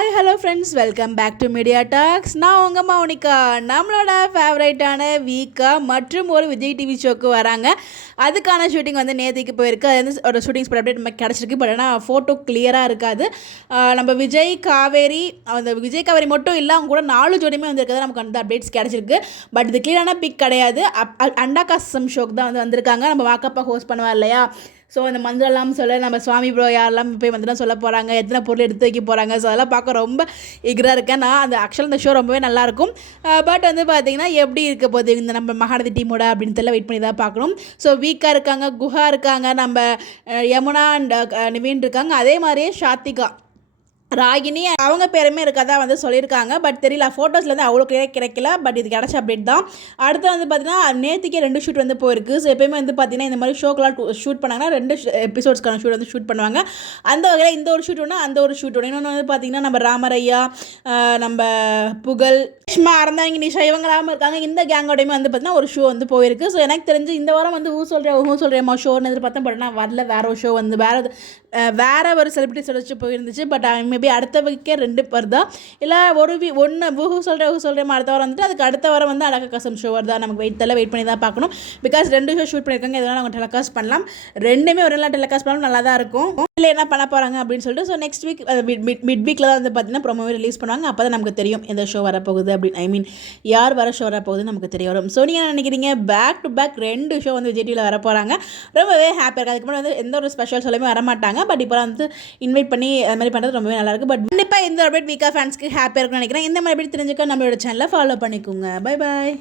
Hi hello friends, welcome back to Media Talks. நான் உங்கள் மௌனிகா. நம்மளோட ஃபேவரேட்டான வீக்கா மற்றும் ஒரு விஜய் டிவி ஷோக்கு வராங்க. அதுக்கான ஷூட்டிங் வந்து நேற்றுக்கு போயிருக்கு. அது வந்து ஒரு ஷூட்டிங்ஸ் அப்டேட் நமக்கு கிடச்சிருக்கு. பட் ஆனால் ஃபோட்டோ கிளியராக இருக்காது. நம்ம விஜய் காவேரி, அந்த விஜய் காவேரி மட்டும் இல்லை, அவங்க கூட 4 ஜோடியுமே வந்துருக்கிறது நமக்கு வந்து அப்டேட்ஸ் கிடச்சிருக்கு. பட் இது கிளியரான பிக் கிடையாது. அண்டாகாசம் ஷோக்கு தான் வந்து வந்திருக்காங்க. நம்ம வாக்கப்பா ஹோஸ்ட் பண்ணுவார் இல்லையா, ஸோ அந்த மந்திரம்லாம் சொல்ல நம்ம சுவாமி ப்ரோ யாரெல்லாம் போய் மந்திரம் சொல்ல போகிறாங்க, எத்தனை பொருள் எடுத்து வைக்க போகிறாங்க. ஸோ அதெல்லாம் பார்க்க ரொம்ப ஈகராக இருக்கேன் நான். அந்த ஆக்சுவலாக இந்த ஷோ ரொம்பவே நல்லாயிருக்கும். பட் வந்து பார்த்திங்கன்னா எப்படி இருக்க போகுது இந்த நம்ம மகாநதி டீமோட அப்படின்னு தெரியல, வெயிட் பண்ணி தான் பார்க்கணும். ஸோ வீக்காக இருக்காங்க, குஹா இருக்காங்க, நம்ம யமுனா அண்ட் நிவீன் இருக்காங்க. அதே மாதிரியே ஷாத்திகா, ராகினி அவங்க பேருமே இருக்கதா வந்து சொல்லியிருக்காங்க. பட் தெரியல, ஃபோட்டோஸ்லேருந்து அவ்வளோ கிடைக்கல. பட் இது கிடச்ச அப்டேட் தான். அடுத்து வந்து பார்த்தீங்கன்னா நேற்றுக்கே 2 ஷூட் வந்து போயிருக்கு. ஸோ எப்போயுமே வந்து பார்த்தீங்கன்னா இந்த மாதிரி ஷோக்கெலாம் ஷூட் பண்ணாங்கன்னா 2 எபிசோட்ஸ்க்கான ஷூட் வந்து ஷூட் பண்ணுவாங்க. அந்த வகையில் இந்த ஒரு ஷூட் ஒன்று, அந்த ஒரு ஷூட் ஒன்று. இன்னொன்று வந்து பார்த்தீங்கன்னா நம்ம ராமரையா, நம்ம புகழ், சுஷ்மா, அறந்தாங்க, நிஷா இவங்களாம இருக்காங்க. இந்த கேங்கோடையுமே வந்து பார்த்தீங்கன்னா ஒரு ஷோ வந்து போயிருக்கு. ஸோ எனக்கு தெரிஞ்சு இந்த வாரம் வந்து ஊ சொல்கிறேம்மா ஷோன்னு எதிர்பார்த்தேன். பட் ஆனால் வரல. வேற ஒரு ஷோ வந்து வேற ஒரு செலிபிரிட்டிஸ் வச்சு போயிருந்துச்சு. பட் மேபி அடுத்த வீக்கே 2 வருதா, இல்லை ஒன்று ஊ சொல்கிறேன் அடுத்த வாரம் வந்துட்டு அதுக்கு அடுத்த வாரம் வந்து அடககாசம் ஷோ வருதா, நமக்கு வெயிட் பண்ணி தான் பார்க்கணும். பிகாஸ் 2 ஷோ ஷூட் பண்ணியிருக்காங்க. எதனால் அவங்க டெலிகாஸ்ட் பண்ணலாம். ரெண்டுமே ஒரு நாள் டெலிகாஸ்ட் பண்ணலாம், நல்லா தான் இருக்கும். இல்லை என்ன பண்ண போகிறாங்க அப்படின்னு சொல்லிட்டு. ஸோ நெக்ஸ்ட் வீக் மிட் வீக்கில் தான் வந்து பார்த்தீங்கன்னா ப்ரோமோவே ரிலீஸ் பண்ணுவாங்க. அப்போ தான் நமக்கு தெரியும் எந்த ஷோ வரப்போகுது அப்படின்னு. ஐ மீன் யார் வர ஷோ வரப்போகுதுன்னு நமக்கு தெரிய வரும். ஸோ நீங்கள் என்ன நினைக்கிறீங்க? பேக் டு பேக் 2 ஷோ வந்து விஜய் டிவியில் வர போகிறாங்க. ரொம்பவே ஹாப்பியாக இருக்குது. அதுக்கு முன்னாடி வந்து எந்த ஒரு ஸ்பெஷல் சொல்லுமே வரமாட்டாங்க. பட் இப்போ வந்து இன்வைட் பண்ணி அது மாதிரி பண்ணுறது ரொம்பவே நல்லாயிருக்கு. பட் கண்டிப்பாக இந்த அப்டேட் வீக்கா ஃபேன்ஸ்க்கு ஹாப்பியாக இருக்குன்னு நினைக்கிறேன். இந்த மாதிரி அப்டேட் தெரிஞ்சுக்க நம்மளோட சேனலை ஃபாலோ பண்ணிக்கோங்க. Bye bye.